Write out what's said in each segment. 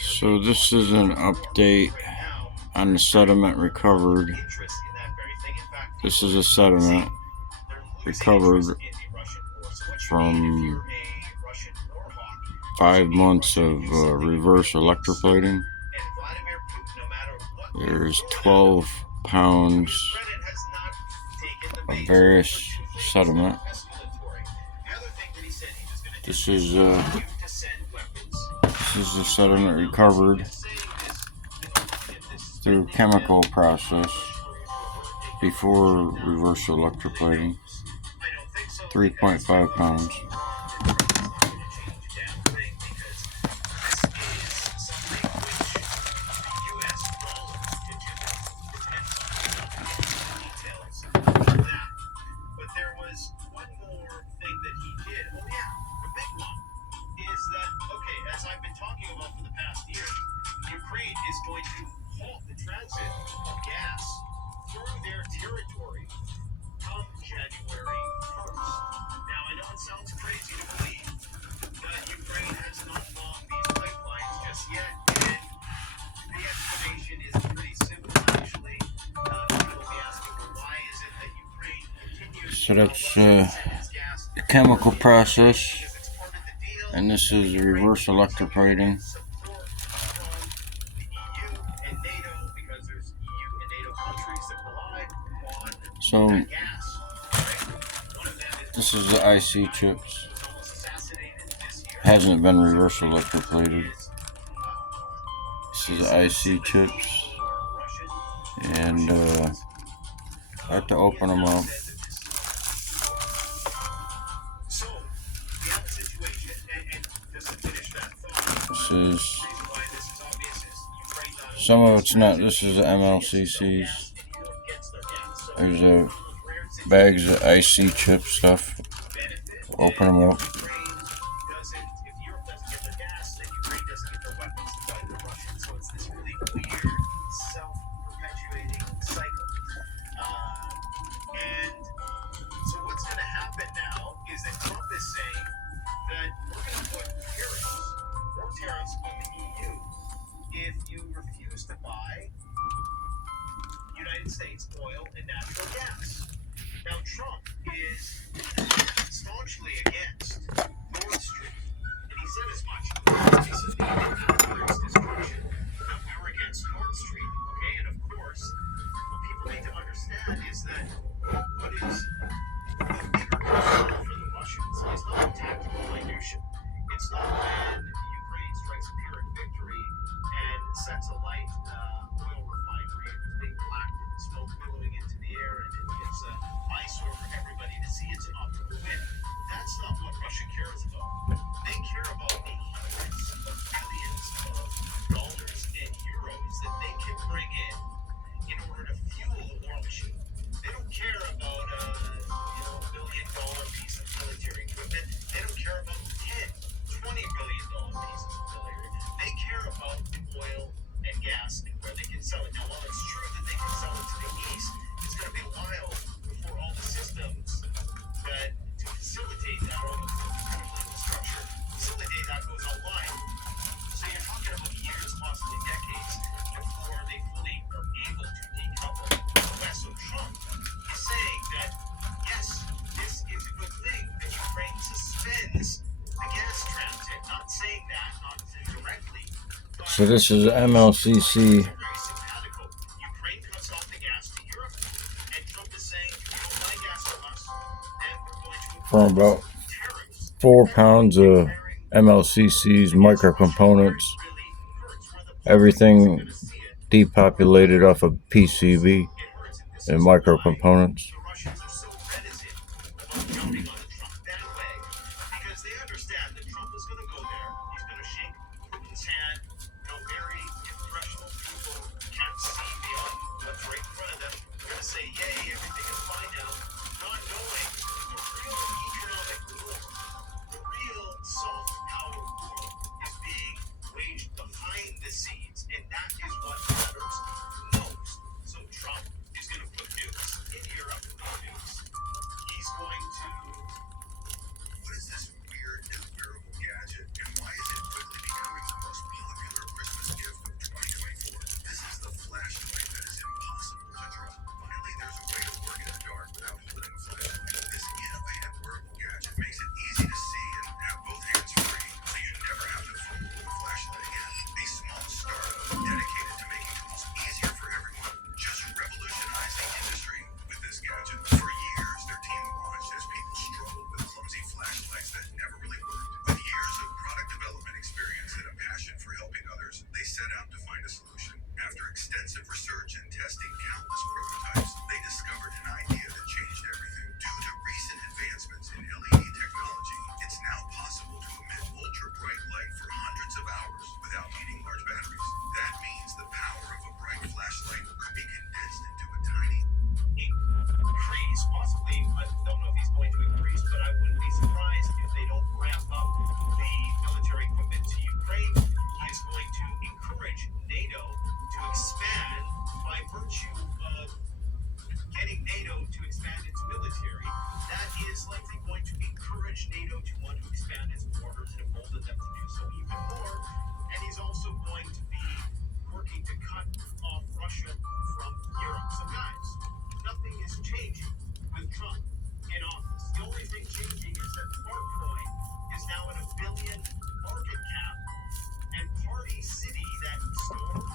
So this is an update on the sediment recovered. This is a sediment recovered from 5 months of reverse electroplating. There's 12 pounds of various sediment. This is the sediment recovered through chemical process before reverse electroplating. 3.5 pounds. But there was one more thing that he did. Oh yeah, the big one is that, okay, as I've been talking about for the past year, Ukraine is going to halt the transit of gas through their territory come January 1st. Now, I know it sounds crazy to believe that Ukraine has not bombed these pipelines just yet, and the explanation is pretty simple, actually. People will be asking, well, why is it that Ukraine continues So that's the chemical process, and this is reverse electroplating. So this is the IC chips. Hasn't been reverse electroplated. This is the IC chips, and I have to open them up. This is, some of it's not. This is the MLCCs. There's bags of IC chip stuff. Open them up. And so what's going to happen now is that Trump is saying that we're going to put more tariffs on the EU if you refuse to buy United States oil and natural gas. Now, Trump is staunchly against Nord Stream, and he said as much recently after its destruction that we're against Nord Stream. Okay, and of course, what people need to understand is that what is the bigger concern for the Russians is not tactical minutia. It's not when Ukraine strikes a Pyrrhic victory and sets alight oil refinery and big black smoke billowing into the air, and it's an eyesore for everybody to see. It's an optical win. That's not what Russia cares about. They care about the hundreds of billions of dollars and euros that they can bring in order to fuel the war machine. They don't care about a $1 billion piece of military equipment. They don't care about $10, $20 billion pieces of military. They care about the oil and gas and where they can sell it. Now, while it's true that they can sell it to the east, it's going to be a while before all the systems that to facilitate that, all the critical infrastructure, facilitate that goes online. So you're talking about years, possibly decades, before they fully are able to decouple the West. So Trump is saying that, yes, this is a good thing that Ukraine suspends the gas transit. Not saying that, not directly. So this is MLCC from about 4 pounds of MLCCs, micro components, everything depopulated off of PCB and micro components. Because they understand that Trump is going to go there. He's going to shake Putin's hand. Very impressionable people can't see beyond what's right in front of them. They're going to say, yay, everything is fine now. Not knowing the real economic war, the real soft power war is being waged behind the scenes. And that is what matters most. So Trump is going to put nukes in Europe. He's going to... What is this weird new wearable gadget, and why is it quickly becoming the most popular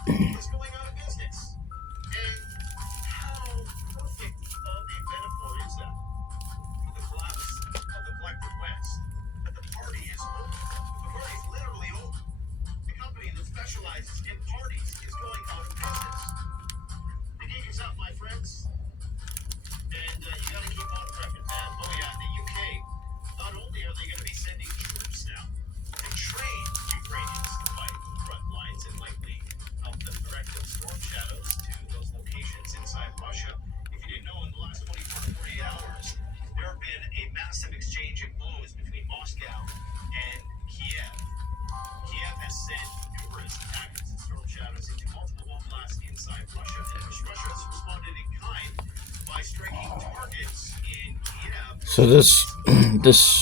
is going out of business. And how perfect of a metaphor is that for the collapse of the collective West? That the party is over. The party is literally over. The company that specializes in parties is going out of business. The gig is up, my friends. And you got to keep on prepping, man. Oh, yeah, the UK, not only are they going to be sending troops now to train Ukrainians to fight front lines and likely help them direct those storm shadows to those locations inside Russia. If you didn't know, in the last 24 to 48 hours, there have been a massive exchange of blows between Moscow and Kiev. Kiev has sent numerous packets and storm shadows into multiple oblasts inside Russia, and Russia has responded in kind by striking targets in Kiev. So this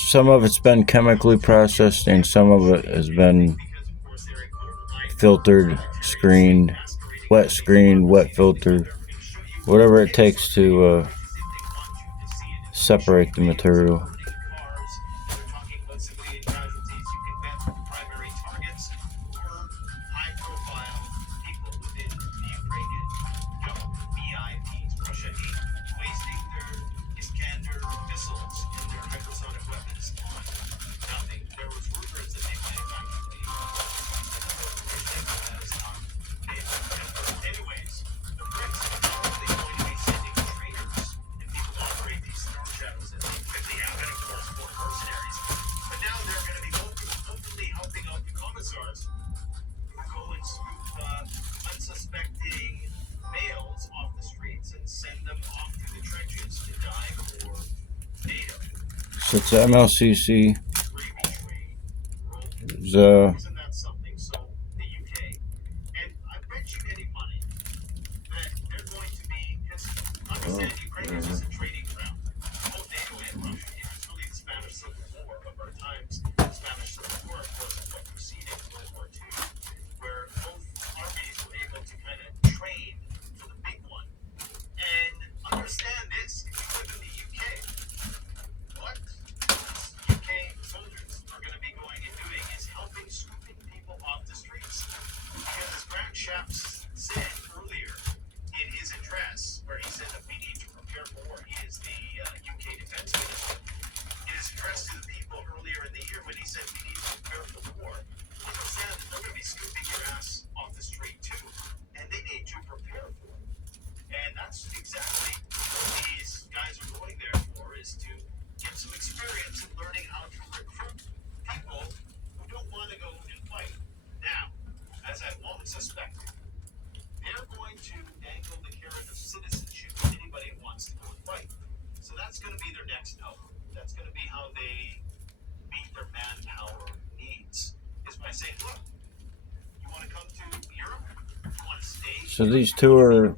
some of it's been chemically processed and some of it has been filtered, screened, wet filtered, whatever it takes to separate the material. Unsuspecting males off the streets and send them off to the trenches to die for NATO. So it's MLCC. It's, Isn't that something? So the UK, and I bet you any money that they're going to be, because understand Ukraine is just a trading ground. Both NATO and Russia, it's really the Spanish Civil War of our times. The Spanish Civil War, of course, is what preceded World War II, where both armies were able to kind of train for the big one. And understand this, if you live in the UK, what UK soldiers are going to be going and doing is helping scooping people off the streets. Because as Grant Shapps said earlier in his address, where he said that we need to prepare for war, he is the UK Defense Minister. In his address to the people earlier in the year when he said we need to prepare for war, understand that they're going to be scooping your ass off the street too. And they need to prepare for it. And that's exactly what these guys are going there for, is to get some experience in learning how to recruit people who don't want to go and fight. Now, as I've long suspected, they're going to dangle the carrot of citizenship to anybody who wants to go and fight. So that's going to be their next out. That's going to be how they meet their manpower needs, is by saying, look, you want to come to Europe? You want to stay? so these two are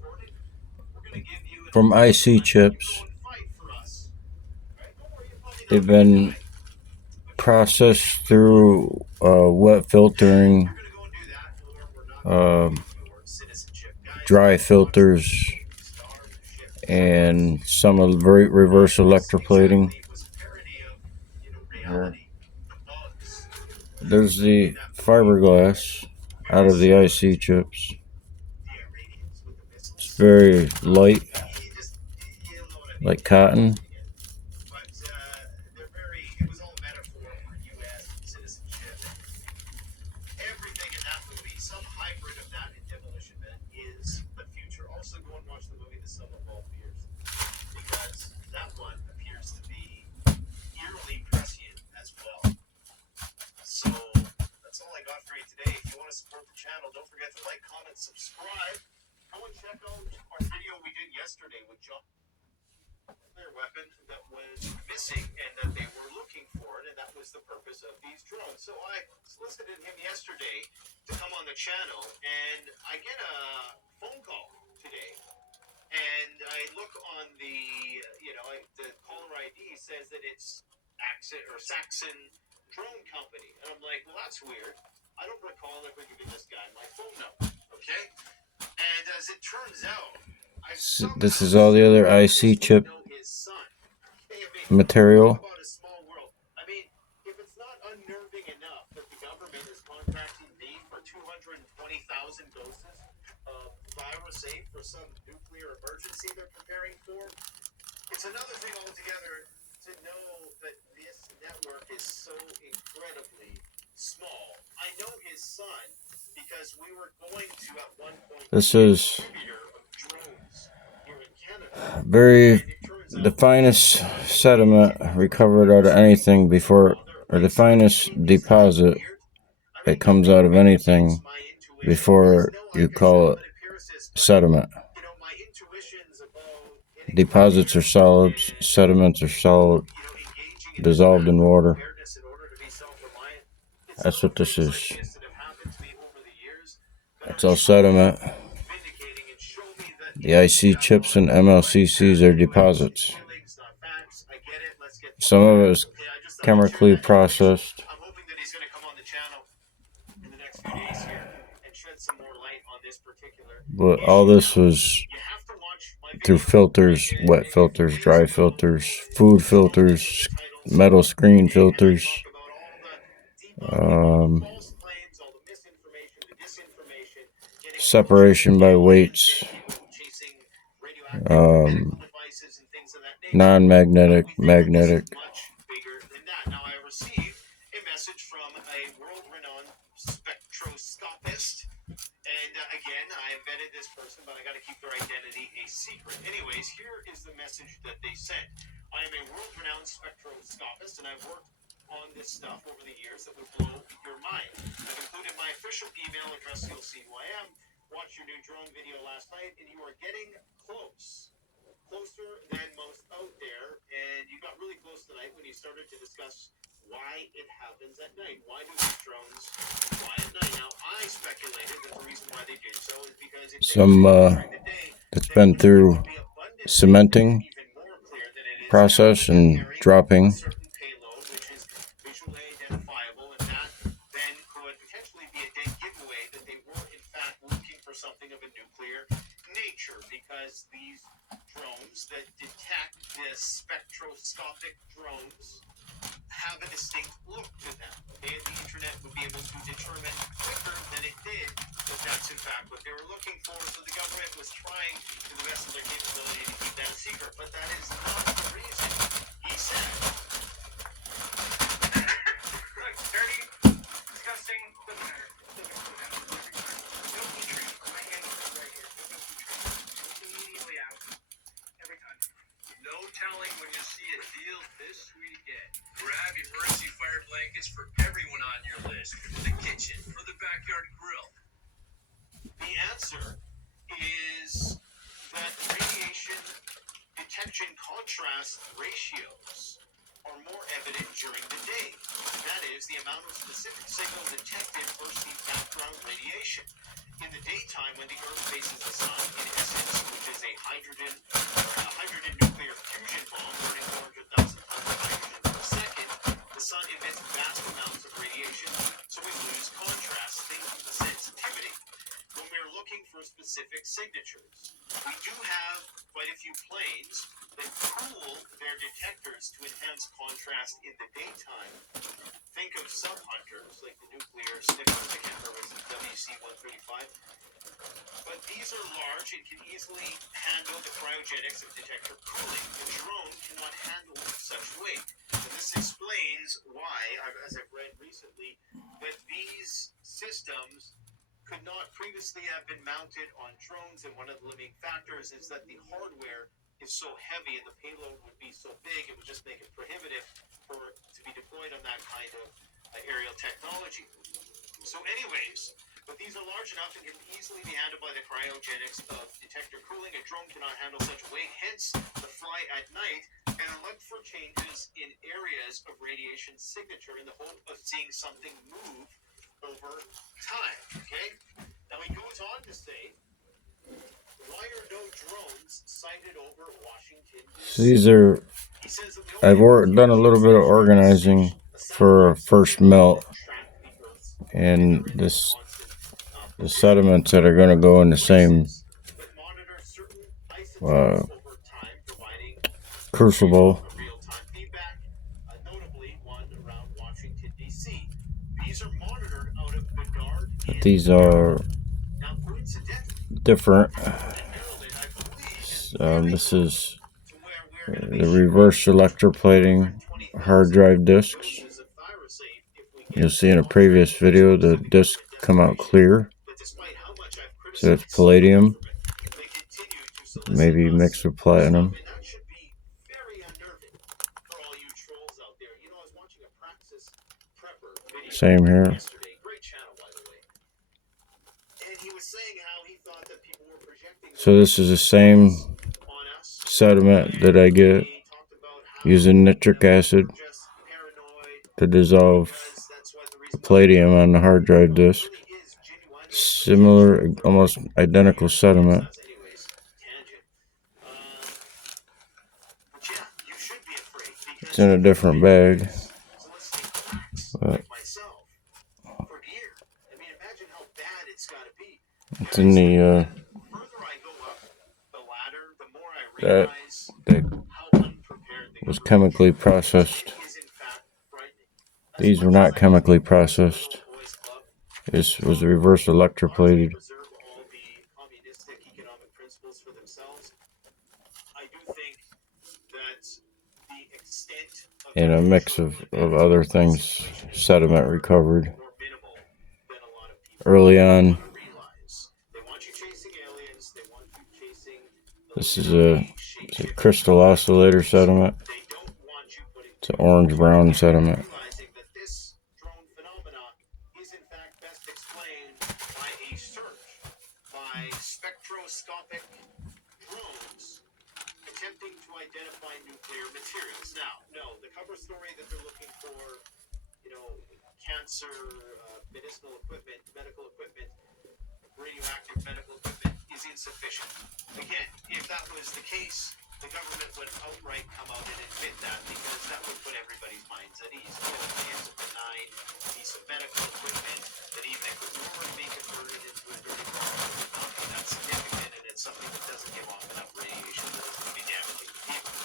from IC chips. They've been processed through wet filtering, dry filters, and some of the reverse electroplating. There's the fiberglass out of the IC chips. It's very light, like cotton. It was all metaphor for U.S. citizenship. Everything in that movie, some hybrid of that and Demolition Man is the future. Also, go and watch the movie The Sum of All Fears, because that one appears to be eerily prescient as well. So that's all I got for you today. If you want to support the channel, don't forget to like, comment, subscribe. Go and check out our video we did yesterday with John. Their weapon that was missing and that they were looking for it, and that was the purpose of these drones. So I solicited him yesterday to come on the channel, and I get a phone call today, and I look on the, the caller ID says that it's Saxon Drone Company, and I'm like, well, that's weird. I don't recall ever giving this guy my phone number, okay? And as it turns out, This is all the other IC chip material. I mean, if it's not unnerving enough that the government is contracting me for 220,000 doses, virus, say, for some nuclear emergency they're preparing for. It's another thing altogether to know that this network is so incredibly small. I know his son because we were going to at one point This be a is distributor of drones here in Canada. very the finest sediment recovered out of anything before, or the finest deposit that comes out of anything before you call it sediment. My intuitions about Deposits are solids, sediments are solid, dissolved in water. in order to be self-reliant. It's That's what this little is. things like this that have happened to me over the years that That's are all sediment. vindicating and show me that The IC chips and MLCCs are deposits. feelings, not facts. I get it. Let's get Some of it is okay, I just thought I'd share chemically that. processed, I'm hoping that he's going to come on the channel in the next few days here and shed some more light on this particular but all this was you have to watch my through video filters, wet filters, dry filters, food filters, metal screen filters, false claims, all the misinformation, the disinformation, separation by weights, chasing radioactive devices and things of that nature. non-magnetic, We think that this magnetic. is much bigger than that. Now, I received a message from a world-renowned spectroscopist, and again, I have vetted this person, but I got to keep their identity a secret. Anyways, here is the message that they sent. I am a world-renowned spectroscopist, and I've worked on this stuff over the years that would blow your mind. I've included my official email address, so you'll see who I am. Watched your new drone video last night, and you are getting closer than most out there, and you got really close tonight when you started to discuss why it happens at night. Why do these drones fly at night? Now, I speculated that the reason why they do so is because if It's been through cementing process and dropping. certain payload, which is visually identifiable, and that then could potentially be a dead giveaway that they were in fact looking for something of a nuclear nature, because these drones that detect the spectroscopic drones have a distinct look to them. Okay, the internet would be able to determine quicker than it did that that's in fact what they were looking for. So the government was trying to the best of their capability to keep that a secret, but that is not the reason. He said, "Look, dirty, disgusting, doesn't matter. Don't be treated. My hand is right here. Don't be treated. Immediately out. Every time. No telling when you see a deal this sweet again. Grab emergency fire blankets for everyone on your list. For the kitchen, for the backyard grill." The answer is that radiation detection contrast ratios are more evident during the day. That is, the amount of specific signal detected versus the background radiation. In the daytime, when the Earth faces the sun, in essence, which is a hydrogen nuclear fusion bomb burning 400,000 tons of hydrogen per second, the sun emits vast amounts of radiation, so we lose contrast, sensitivity. When we're looking for specific signatures, we do have quite a few planes that cool their detectors to enhance contrast in the daytime. Think of sub-hunters like the nuclear sniffers. I can't remember, it's the WC-135. But these are large and can easily handle the cryogenics of detector cooling. The drone cannot handle such weight. And this explains why, as I've read recently, that these systems could not previously have been mounted on drones, and one of the limiting factors is that the hardware is so heavy and the payload would be so big, it would just make it prohibitive for it to be deployed on that kind of aerial technology. So anyways, but these are large enough and can easily be handled by the cryogenics of detector cooling. A drone cannot handle such weight, hence the fly at night, and look for changes in areas of radiation signature in the hope of seeing something move over time. Okay? Now he goes on to say, why are no drones sighted over Washington, D.C.? These are, I've done a little bit of organizing for a first melt, and the sediments that are going to go in the same crucible. But these are different. This is the reverse electroplating hard drive discs. You'll see in a previous video the discs come out clear. So it's palladium, maybe mixed with platinum. Same here. So this is the same sediment that I get using nitric acid to dissolve the palladium on the hard drive disk. Similar, almost identical sediment. It's in a different bag. But it's in the that was chemically processed. These were not chemically processed. This was reverse electroplated. And a mix of other things, sediment recovered. Early on, this is it's a crystal oscillator sediment. It's an orange-brown sediment. Spectroscopic drones attempting to identify nuclear materials. Now, no, the cover story that they're looking for, cancer, medicinal equipment, medical equipment, radioactive medical equipment is insufficient. Again, if that was the case, the government would outright come out and admit that, because that would put everybody's minds at ease. It's a benign piece of medical equipment that, even if it were to be converted into a dirty bomb, would not be that significant, and it's something that doesn't give off enough radiation that it's going to be damaging to people.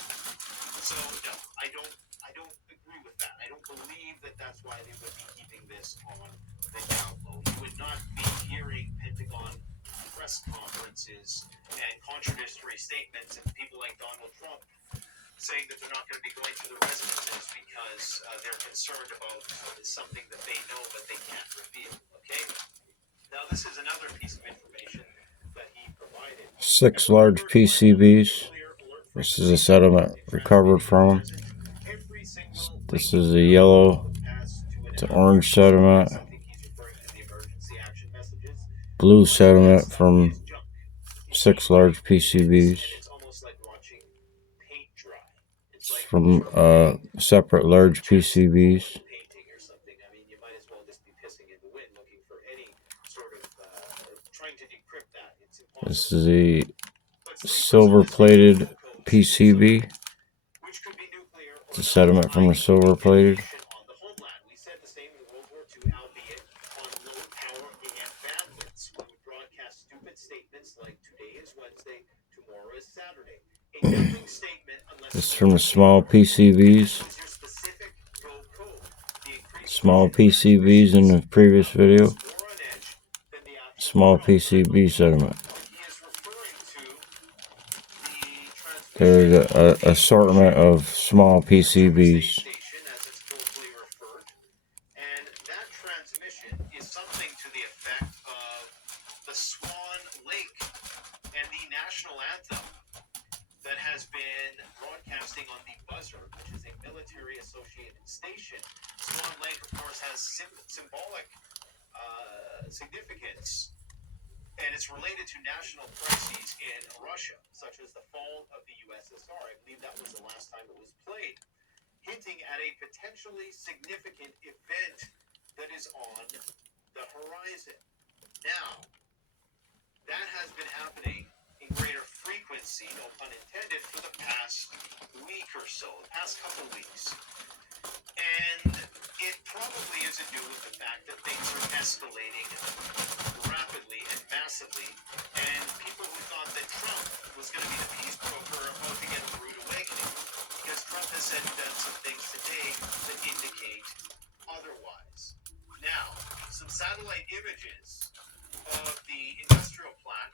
So no, I don't agree with that. I don't believe that that's why they would be keeping this on the down low. You would not be hearing Pentagon press conferences and contradictory statements and people like Donald Trump saying that they're not going to be going to the residences because they're concerned about something that they know but they can't reveal. Okay? Now this is another piece of information that he provided. 6 large PCBs. This is a sediment recovered from them. This is a yellow, it's an orange sediment. Blue sediment from 6 large PCBs. It's from separate large PCBs. This is a silver-plated PCB. It's a sediment from the silver-plated. This is from the small PCBs. Small PCBs in the previous video. Small PCB sediment. There's an assortment of small PCBs. And that transmission is something to the effect of the Swan Lake and the national anthem that has been broadcasting on the buzzer, which is a military associated station. Swan Lake, of course, has symbolic significance, and it's related to national crises in Russia, such as the fall of the USSR. I believe that was the last time it was played, hinting at a potentially significant event that is on the horizon. Now, that has been happening in greater frequency, no pun intended, for the past week or so, the past couple weeks. And it probably is to do with the fact that things are escalating rapidly and massively, and people who thought that Trump was going to be the peace broker are about to get a rude awakening, because Trump has said and done some things today that indicate otherwise. Now, some satellite images of the industrial plant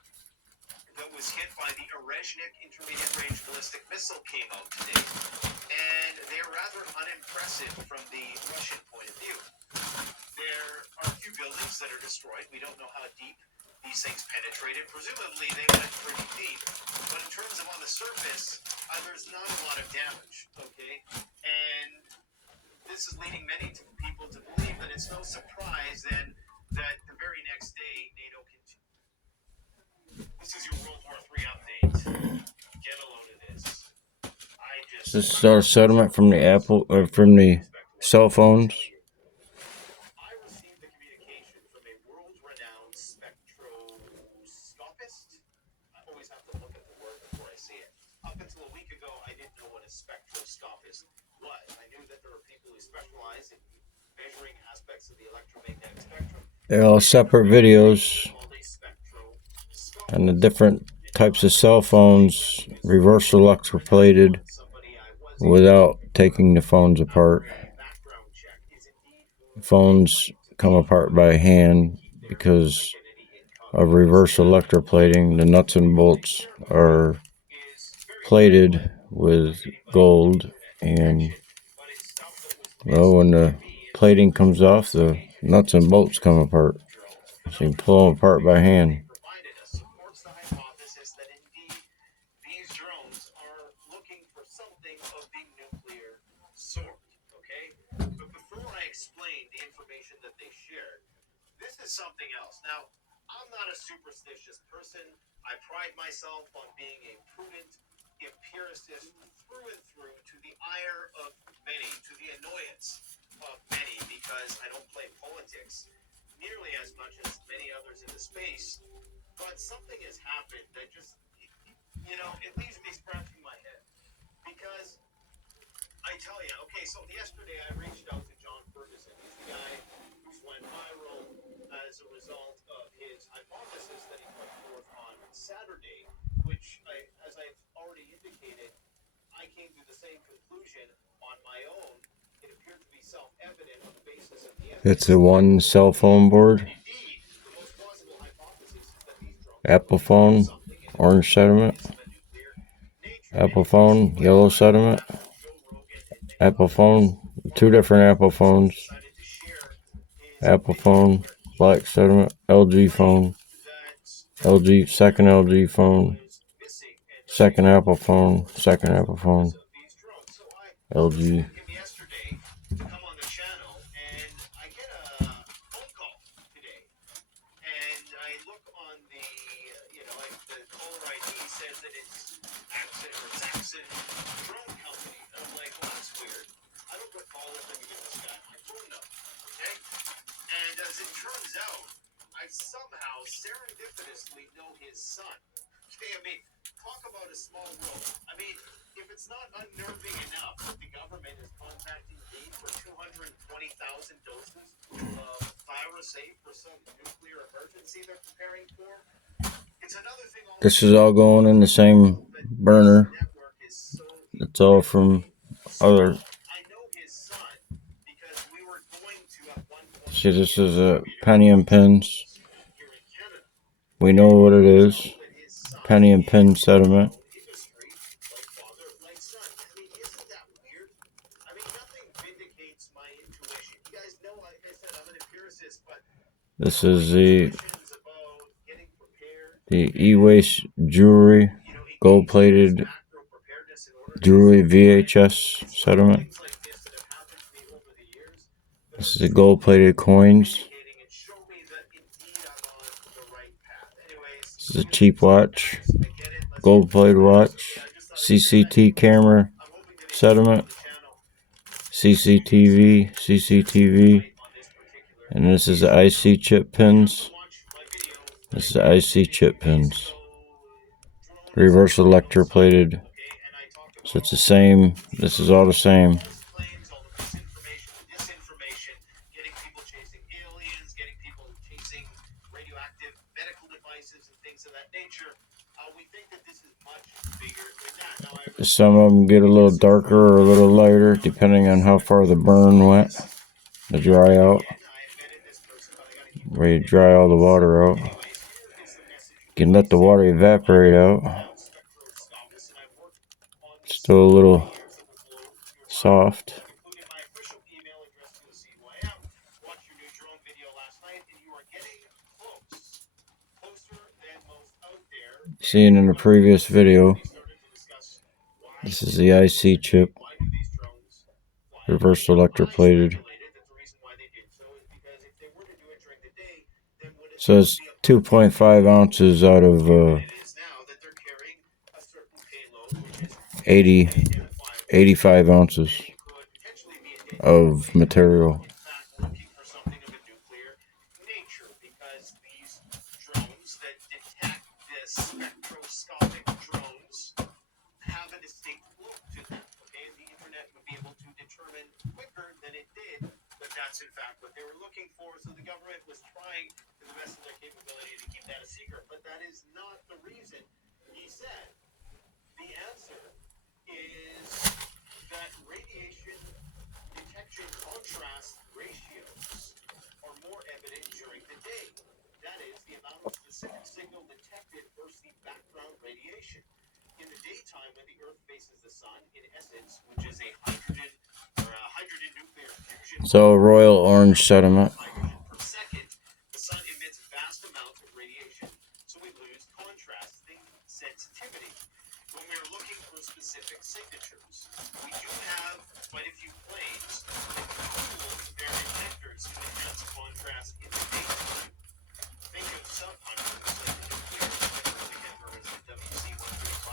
Brezhnev intermediate range ballistic missile came out today, and they're rather unimpressive from the Russian point of view. There are a few buildings that are destroyed. We don't know how deep these things penetrated. Presumably, they went pretty deep. But in terms of on the surface, there's not a lot of damage, okay? And this is leading many people to believe that it's no surprise then that the very next day, NATO continued. This is your World War III update. Get a load of this. This is our sediment from the from the cell phones. I received the communication from a world-renowned spectroscopist. I always have to look at the word before I say it. Up until a week ago, I didn't know what a spectroscopist was. I knew that there were people who specialize in measuring aspects of the electromagnetic spectrum. They're all separate videos and the different types of cell phones, reverse electroplated, without taking the phones apart. The phones come apart by hand because of reverse electroplating. The nuts and bolts are plated with gold, and well, when the plating comes off, the nuts and bolts come apart. So you can pull them apart by hand. These drones are looking for something of the nuclear sort, okay? But before I explain the information that they shared, this is something else. Now, I'm not a superstitious person. I pride myself on being a prudent empiricist through and through, to the ire of many, to the annoyance of many, because I don't play politics nearly as much as many others in the space. But something has happened that just, it leaves me scratching my head. Because I tell you, okay, so yesterday I reached out to John Ferguson. He's the guy who's went viral as a result of his hypothesis that he put forth on Saturday, which, as I've already indicated, I came to the same conclusion on my own. It appeared to be self-evident on the basis of the evidence. It's a one cell phone board. Indeed, the most plausible hypothesis is that these drones Apple phone, orange sediment. Apple phone, yellow sediment. Apple phone, two different Apple phones. Apple phone, black sediment. LG phone, LG, second LG phone, second Apple phone, second Apple phone, LG. And I look on the, the caller ID says that it's Axon Drone Company. And I'm like, well, that's weird. I don't recall ever giving this guy my phone number, okay? And as it turns out, I somehow serendipitously know his son. Okay, I mean, talk about a small world. I mean, if it's not unnerving enough that the government is contacting me for 220,000 doses of virus A for some nuclear emergency they're preparing for, it's another thing. This is all going in the same burner. It's all from other. See, this is a Pentium pins. We know what it is. Pentium pin sediment. This is the e-waste jewelry, gold-plated jewelry VHS sediment. This is the gold-plated coins. This is a cheap watch, gold-plated watch, CCT camera sediment, CCTV, and this is the IC chip pins. This is the IC chip pins. Reverse electroplated. So it's the same. This is all the same. Getting people chasing aliens, getting people chasing radioactive medical devices and things of that nature. We think that this is much bigger than that. Some of them get a little darker or a little lighter depending on how far the burn went. The dry out. Where you dry all the water out. You can let the water evaporate out. Still a little soft. Included my official email address to the CYM. Watched your new drone video last night, and you are getting close. Closer than most out there. Seen in the previous video, this is the IC chip, Why do these drones fly? reverse electroplated. Speculated that the reason why they did so is because if they were to do it during the day, then would it Says 2.5 ounces out of it is now that they're carrying a certain payload, which is 85 ounces could potentially be a of material. in fact looking for something of a nuclear nature, because these drones that detect this spectroscopic drones have a distinct look to them. Okay, and the internet would be able to determine quicker than it did that that's in fact what they were looking for. So the government was trying to the best of their capability to keep that a secret, but that is not the reason. He said the answer is that radiation detection contrast ratios are more evident during the day. That is, the amount of specific signal detected versus the background radiation. In the daytime, when the Earth faces the sun, in essence, which is a hydrogen nuclear fusion, So royal orange sediment. hydrogen per second, the sun emits vast amounts of radiation, so we lose contrasting sensitivity. When we're looking for specific signatures, we do have quite a few planes that cool their detectors to enhance contrast in the daytime. Think of sub-hunters like the nuclear detectors like WC-135.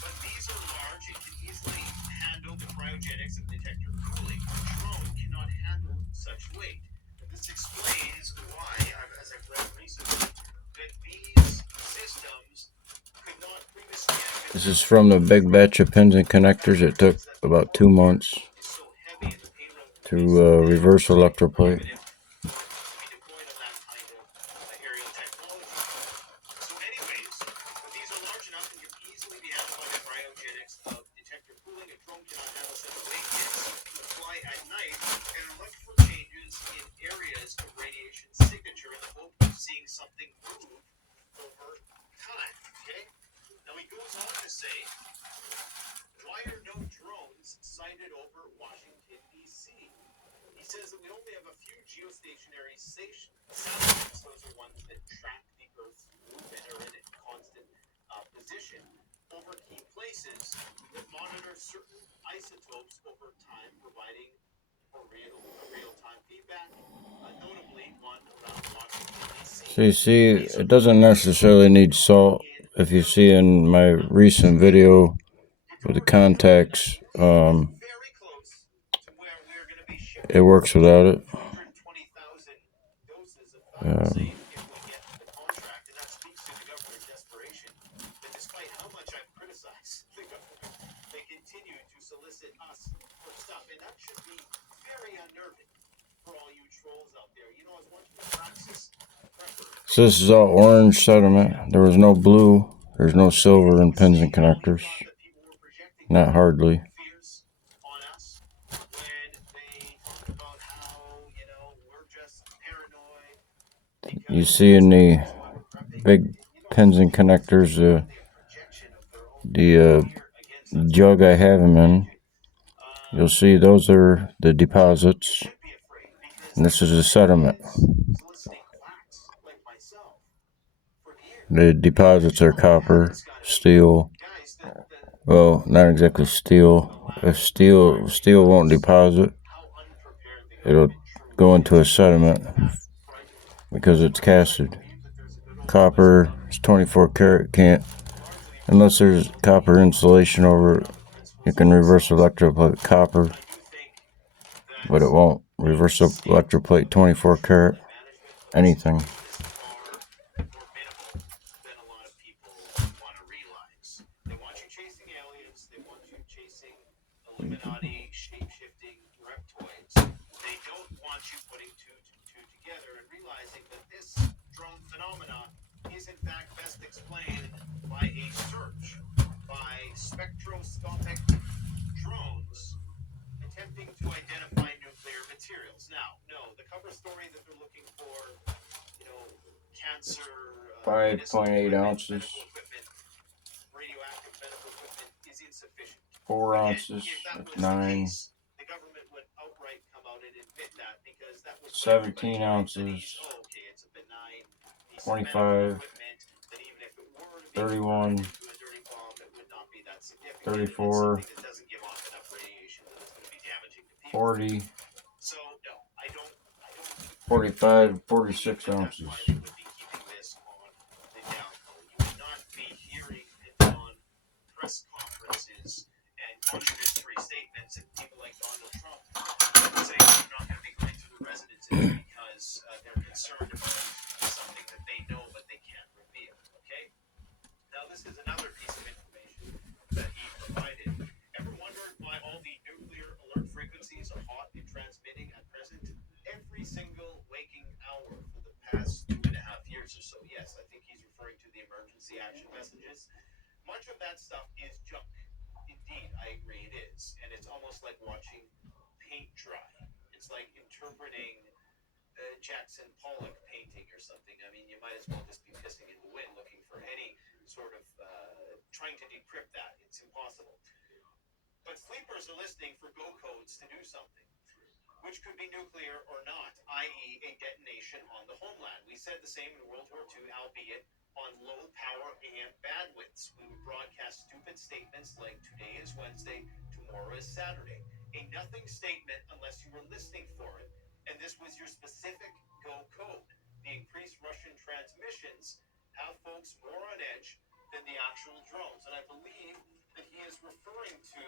But these are large and can easily handle the cryogenics of detector cooling. A drone cannot handle such weight. And this explains why, as I've read recently, that these systems could not previously have been This is from the big batch of pins and connectors. It took about 2 months so heavy and the payload to reverse electroplate. to be deployed on that kind of aerial technology. So anyways, but these are large enough and can easily be handled by the cryogenics of detector cooling. A drone cannot handle such a weight. It's to fly at night and look for changes in areas of radiation signature in the hope of seeing something move over time. Okay? Now he goes on to say, why are no drones sighted over Washington, D.C.? He says that we only have a few geostationary satellites. Those are ones that track the Earth's movement or in a constant position over key places that monitor certain isotopes over time, providing real-time feedback, notably one around Washington, D.C. So you see, it doesn't necessarily need salt. If you see in my recent video with the contacts, Very close to where we're going to be shipping it works without it. 120,000 doses of thyroxine if we get the contract, and that speaks to the government desperation. That despite how much I've criticized the government, they continue to solicit us for stuff, and that should be very unnerving for all you trolls out there. You know, I was watching the Praxis prepper. So this is all orange sediment. There was no blue. There's no silver in pins and connectors. That people were projecting Not hardly. fears on us when they talk about how, you know, we're just paranoid. You see in the big pins and connectors, the jug I have them in, you'll see those are the deposits, and this is the sediment. The deposits are copper, steel. Well, not exactly steel. If steel won't deposit, it'll go into a sediment because it's casted. Copper is 24 karat, can't, unless there's copper insulation over it, you can reverse electroplate copper, but it won't reverse electroplate 24 karat anything. Than a lot of people want to realize. They want you chasing aliens. They want you chasing Illuminati, shape-shifting reptoids. They don't want you putting two together and realizing that this drone phenomena is in fact best explained by a search by spectroscopic drones attempting to identify nuclear materials. Now, no, the cover story that they're looking for, you know, cancer, 5.8 ounces. radioactive medical equipment is insufficient. 4 Again, ounces, if that that's was the 9. case, the government would outright come out and admit that because that was 17 ounces, okay, it's a benign piece 25, of medical equipment that even if it were to be 31, into a dirty bomb, it would not be that significant. 34, It's something that doesn't give off enough radiation that it's going to be damaging to people. 40, So no, I don't 45, 46 ounces. would be keeping this on the down low. You would not be hearing it on press conferences and contradictory statements and people like Donald Trump saying they're not going to be going to the residences because they're concerned about something that they know but they can't reveal. Okay? Now this is another piece of information that he provided. Ever wondered why all the nuclear alert frequencies are hot and transmitting at present? Every single waking hour for the past 2.5 years or so. Yes, I think he's referring to the emergency action messages. Much of that stuff is junk. Indeed, I agree it is. And it's almost like watching paint dry. It's like interpreting Jackson Pollock painting or something. I mean, you might as well just be pissing in the wind looking for any sort of trying to decrypt that. It's impossible. But sleepers are listening for go codes to do something, which could be nuclear or not, i.e. a detonation on the homeland. We said the same in World War II, albeit on low power AM bandwidths. We would broadcast stupid statements like today is Wednesday, tomorrow is Saturday. A nothing statement unless you were listening for it, and this was your specific go code. The increased Russian transmissions have folks more on edge than the actual drones. And I believe that he is referring to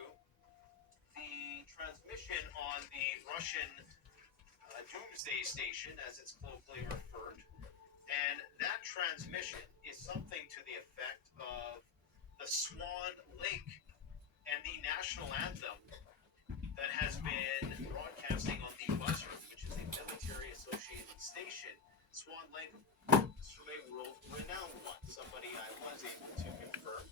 the transmission on the Russian doomsday station, as it's colloquially referred. And that transmission is something to the effect of the Swan Lake and the national anthem that has been broadcasting on the buzzer, which is a military associated station. Swan Lake is from a world-renowned one, somebody I was able to confirm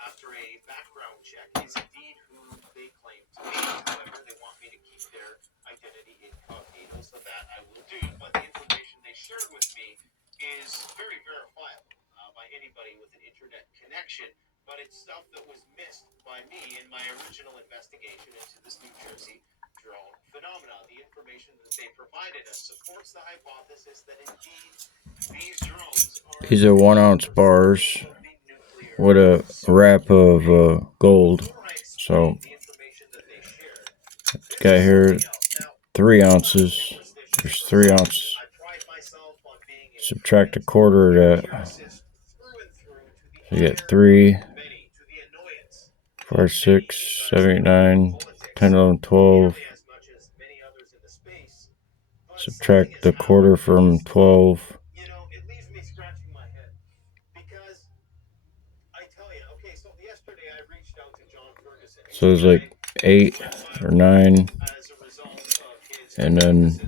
after a background check is indeed who they claim to be. However, they want me to keep their identity incognito, so that I will do. But the information they shared with me is very verifiable by anybody with an internet connection. But it's stuff that was missed by me in my original investigation into this New Jersey drone phenomenon. The information that they provided us supports the hypothesis that indeed these drones are These are 1 ounce bars with a wrap of gold. So, got here 3 ounces. There's 3 ounces. Subtract a quarter of that. So you get 3, 4, 6, 7, 8, 9, 10, 11, 12. Subtract the quarter from 12. It leaves me scratching my head because I tell you, okay, so yesterday I reached out to John Ferguson. So there's like 8 or 9. And then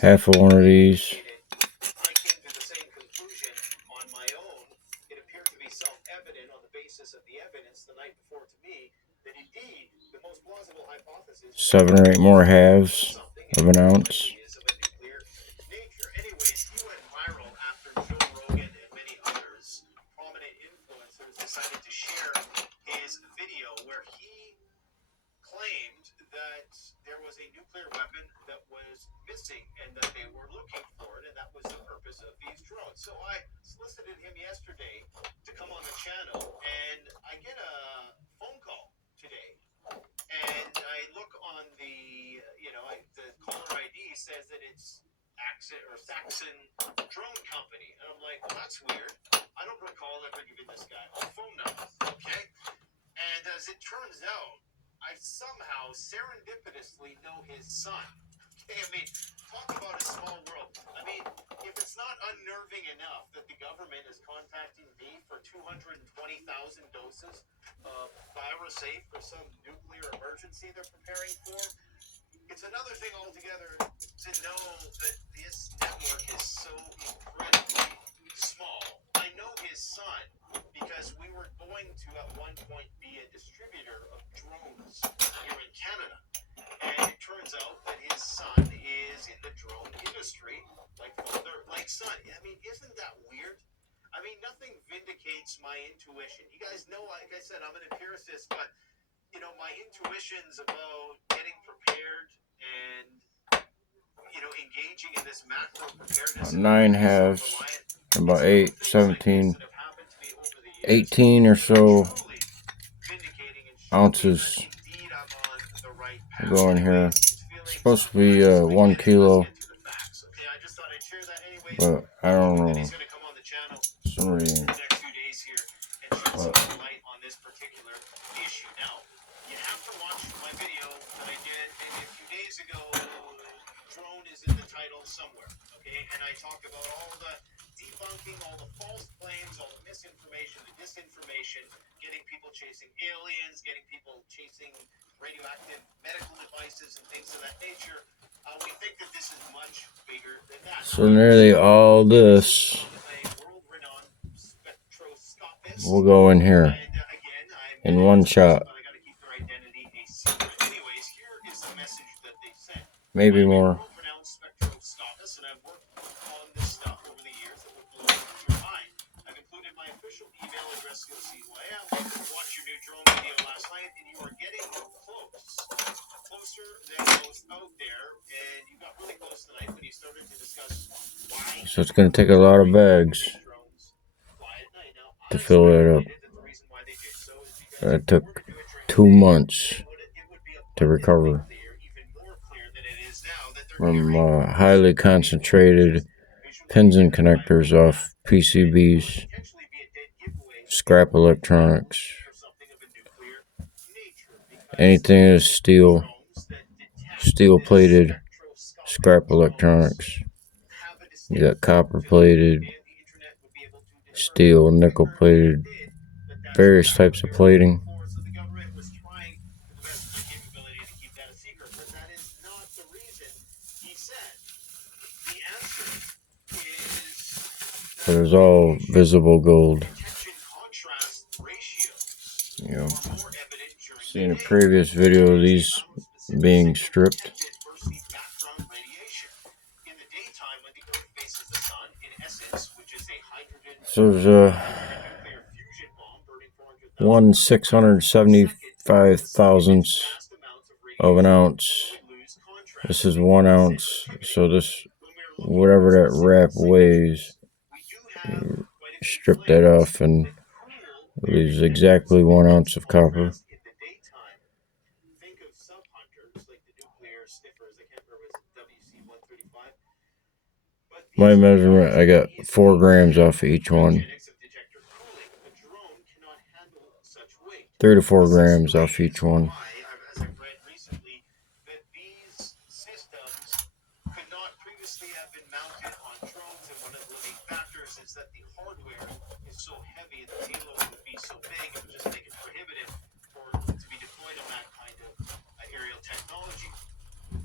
half of one of these. I came to the same conclusion on my own. It appeared to be self-evident on the basis of the evidence the night before to me that indeed the most plausible hypothesis 7 or 8 more halves of an ounce. is of a nuclear nature. Anyways, he went viral after Joe Rogan and many others, prominent influencers, decided to share his video where he claimed that there was a nuclear weapon that was missing and that they were looking for it, and that was the purpose of these drones. So I solicited him yesterday to come on the channel, and I get a phone call today. And I look on the, the caller ID says that it's Saxon Drone Company. And I'm like, well, that's weird. I don't recall ever giving this guy a phone number, okay? And as it turns out, I somehow serendipitously know his son. Okay, I mean, talk about a small world. I mean, if it's not unnerving enough that the government is contacting me for 220,000 doses of virus safe for some nuclear emergency they're preparing for, it's another thing altogether to know that this network is so incredibly small. I know his son because we were going to at one point be a distributor of drones here in Canada. And it turns out that his son is in the drone industry, like father, like son. I mean, isn't that weird? I I mean, nothing vindicates my intuition. You guys know, like I said, I'm an empiricist, but you know, my intuition's about getting prepared and engaging in this macro preparedness. 9 halves, about 8, 17, 18 or so ounces go in here. It's supposed to be 1 kilo, but I don't know. Sorry. You have to watch my video that I did maybe a few days ago. Drone is in the title somewhere, okay? And I talked about all the debunking, all the false claims, all the misinformation, the disinformation, getting people chasing aliens, getting people chasing radioactive medical devices and things of that nature. We think that this is much bigger than that. So nearly all this will go in here in one shot. Maybe more. I've included my official email address. You'll see who I am. Watch your new drone video last night, and you are getting closer than most out there. And you got really close tonight when you started to discuss why. So it's going to take a lot of bags to fill that up. That took 2 months to recover from highly concentrated pins and connectors off PCBs, scrap electronics, anything that is steel-plated scrap electronics. You got copper-plated, steel, nickel-plated, various types of plating. But it was all visible gold. You know, see in a previous video of these being stripped. So there's 1/675,000th of an ounce. This is 1 ounce. So this, whatever that wrap weighs, you strip that off and it leaves exactly 1 ounce of copper. My measurement, I got 4 grams off of each one. 3 to 4 grams off each one.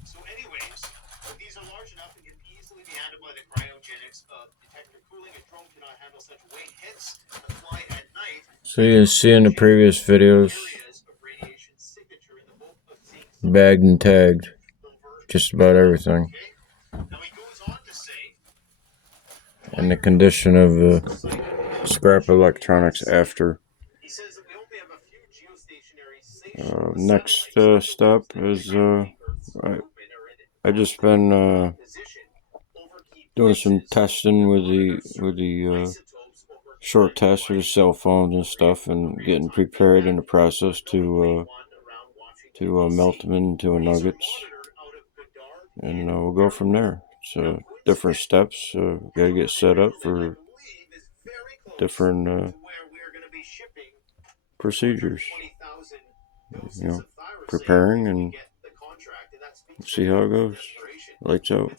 So anyways, these are large enough and can easily be handled by the cryogenics of detector cooling. A drone cannot handle such weight, hence the flight at night. So you see in the previous videos, bagged and tagged, just about everything. And the condition of the scrap electronics after. Next step is I just been doing some testing with the short tests for the cell phones and stuff, and getting prepared in the process to melt them into nuggets, and we'll go from there. So different steps. Got to get set up for different procedures. You know, preparing and see how it goes. Lights out.